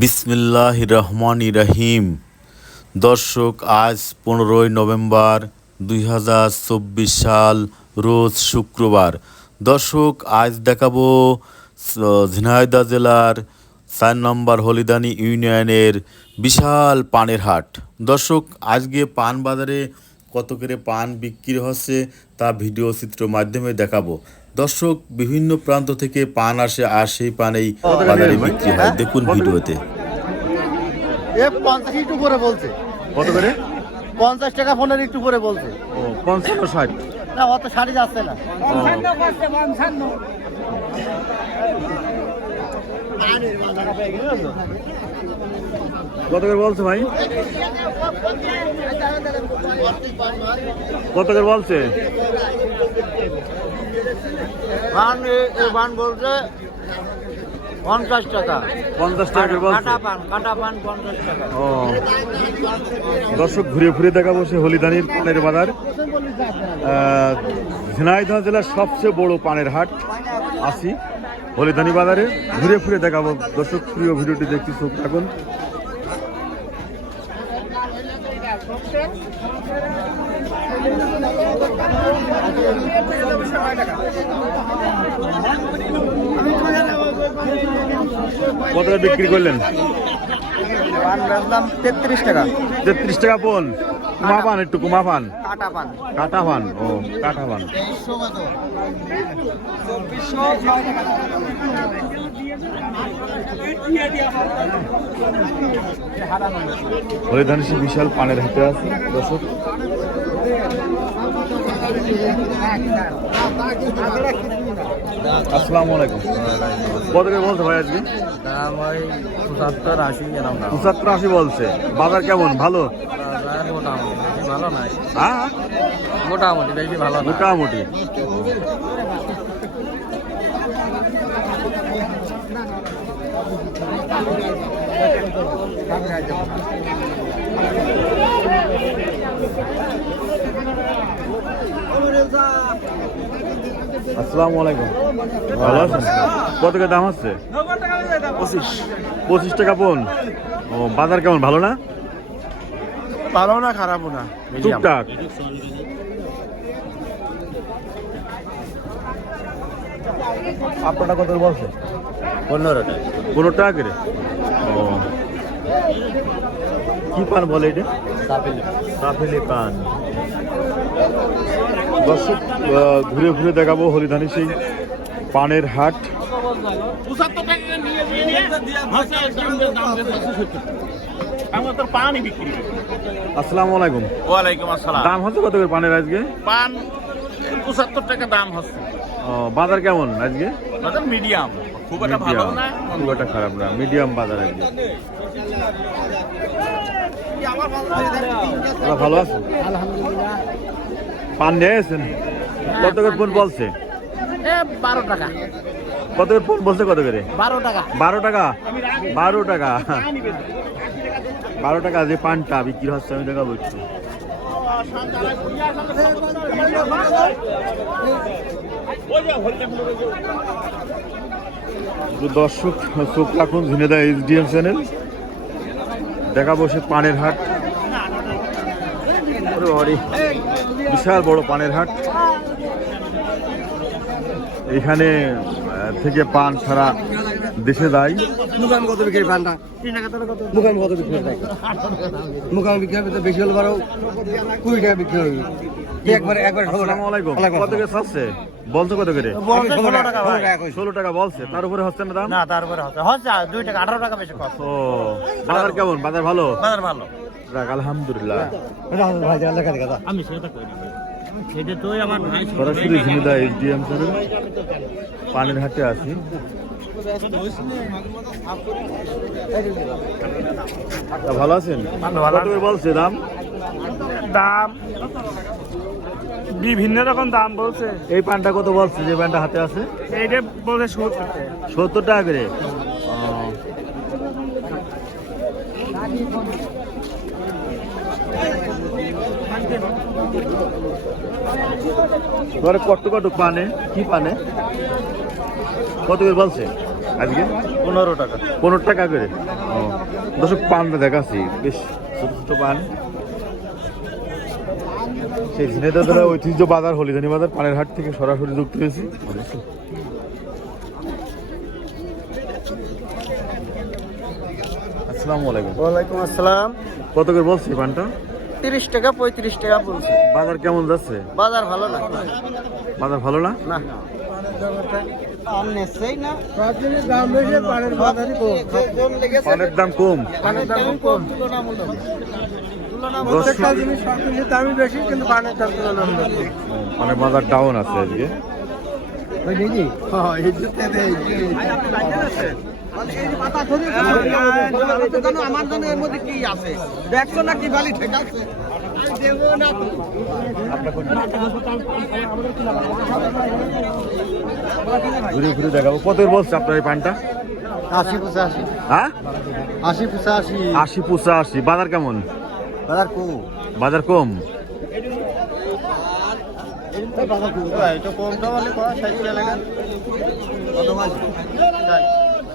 বিসমিল্লাহ রহমান রহিম দর্শক, আজ পনেরোই নভেম্বর দুই হাজার চব্বিশ সাল, রোজ শুক্রবার। দর্শক, আজ দেখাবো ঝিনাইদহ জেলার চার নম্বর হলিদানি ইউনিয়নের বিশাল পানের হাট। দর্শক, আজকে পান বাজারে কত করে পান বিক্রি হচ্ছে তা ভিডিও চিত্র মাধ্যমে দেখাবো। দর্শক বিভিন্ন প্রান্ত থেকে পান আসে আর সেই পান এই বাজারে বিক্রি হয়। দেখুন ভিডিওতে। একটু করে বলছে। কত করে? পঞ্চাশ টাকা ফোনের একটু করে বলছে। ও পঞ্চান্ন ষাট। না অত শাড়ি যাচ্ছে না। কত করে বলছে ভাই? কত করে বলছে? এই বলছে পঞ্চাশ টাকা। পঞ্চাশ টাকা কাটা পান কাটা পান পঞ্চাশ টাকা। ও। দর্শক ঘুরে ঘুরে দেখাবো সে হলিদানির পানের বাজার। ঝিনাইদহ জেলার সবচেয়ে বড় পানের হাট আসি হলিদানি বাজারে ঘুরে ঘুরে দেখাবো। দর্শক প্রিয় ভিডিওটি দেখতে চোখ রাখুন। কত বিক্রি করলেন? তেত্রিশ টাকা। তেত্রিশ টাকা পন। কুমা পান একটু কুমা পান কাটা পান কাটা পান ও কাটা পান হরিধানিসি বিশাল পানের হাতে আছে দর্শক। আসসালামু আলাইকুম। কত করে বলছে ভাই আজকে? দাম ওই পঁচাত্তর আশি পঁচাত্তর আশি বলছে। বাজার কেমন? ভালো? মোটামুটি ভালো নাই হ্যাঁ? মোটামুটি বেশি ভালো মোটামুটি। আসসালামু আলাইকুম। ভালো আছেন? কত দাম হচ্ছে? পঁচিশ। পঁচিশ টাকা পন। ও বাজার কেমন? ভালো না? ভালো না খারাপও না? টুকটাক। আপনারটা কত বলছে পনেরো টাকা পনেরো টাকা করে ও। কি পান বলে এটা? সাফেলি। পান। দর্শক ঘুরে ঘুরে দেখাবো হরিধানি সেই পানের হাট। আসসালামু আলাইকুম। ওয়ালাইকুম আসসালাম। দাম হচ্ছে কত করে পানের আজকে? পান পঁচাত্তর টাকা দাম হচ্ছে। ও, বাজার কেমন আজকে? বাজার মিডিয়াম খুব একটা ভালো না। খুব একটা খারাপ না। মিডিয়াম বাজার আজকে। ভালো আছেন পান নিয়ে এসেছেন? কত করে ফোন বলছে? বারো টাকা। কত করে ফোন বলছে কত করে? বারো টাকা। বারো টাকা? বারো টাকা। বারো টাকা যে পানটা বিক্রি হচ্ছে আমি দেখা বলছি দর্শক চোখ রাখুন ঝিনেদা এইচডিএম চ্যানেল দেখা বসে পানের হাট। বিশাল বড় পানের হাট। এখানে থেকে পান সারা দেশে যায়। কত বিক্রি পানটা? কত বিক্রি বিক্রি হবে তো বেশি হলে বারো কুড়ি টাকা বিক্রি হবে। একবারে একবারে আসসালামু আলাইকুম কত করে চাচ্ছে বলছো কত করে? ষোলো টাকা বলছে। তার উপরে হচ্ছে না দাম? না তারপরে হচ্ছে। হচ্ছে দুই টাকা আঠারো টাকা বেশি কষ্ট। ও বাজার কেমন? বাজার ভালো? বাজার ভালো। আলহামদুলিল্লাহ। আমি সেটা সরাসরি ঝিনিদা এইচডিএম চ্যানেল পানির হাটে আছি তা ভালো আছেন? ভালো, ভালো। বলছে দাম? দাম বিভিন্ন রকম দাম বলছে। এই পানটা কত বলছে? যে পানটা হাতে আছে? এইটা বলছে সত্তর সত্তর টাকা করে? ও। তোমার কত কত পানে? কি পানে? কত করে বলছে? আজকে? পনেরো টাকা। পনেরো টাকা করে? ও দর্শক পানটা দেখাচ্ছি। বেশ ছোট ছোট পান। সেই ঝিনাইদহ জেলার ঐতিহ্য বাজার হলিধানি বাজার পানের হাট থেকে সরাসরি যুক্ত হয়েছি। আসসালামু আলাইকুম। ওয়ালাইকুম আসসালাম। কত করে বলছি পানটা? তিরিশ টাকা পঁয়ত্রিশ টাকা বলছে। বাজার কেমন যাচ্ছে? বাজার ভালো না। বাজার ভালো না? না। দাম দাম বেশি পানের দাম কম। পানের দাম কম। প্রত্যেকটা জিনিস সব জিনিসের দামই বেশি কিন্তু পানের দাম তুলনামূলক মানে বাজার ডাউন আছে আজকে আমার জন্য এর মধ্যে কি আছে? দেখছ না কি বালি ঠিক আছে ঘুরে ঘুরে দেখাবো। কত বলছে আপনার এই পানটা? আশি পঁচাশি। হ্যাঁ? আশি পঁচাশি। আশি পঁচাশি। বাজার কেমন? বাজার কম। বাজার কম? এটা কমটা বলে করা সাইকেল এলাকা কত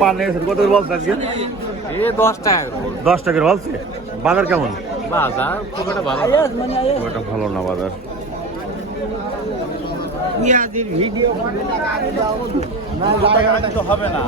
পান নিয়েছেন কত করে বলছে আজকে এ দশ টাকা দশ টাকার বলছে বাজার কেমন বাজার খুব একটা ভালো খুব একটা ভালো না বাজার ভিডিও হবে না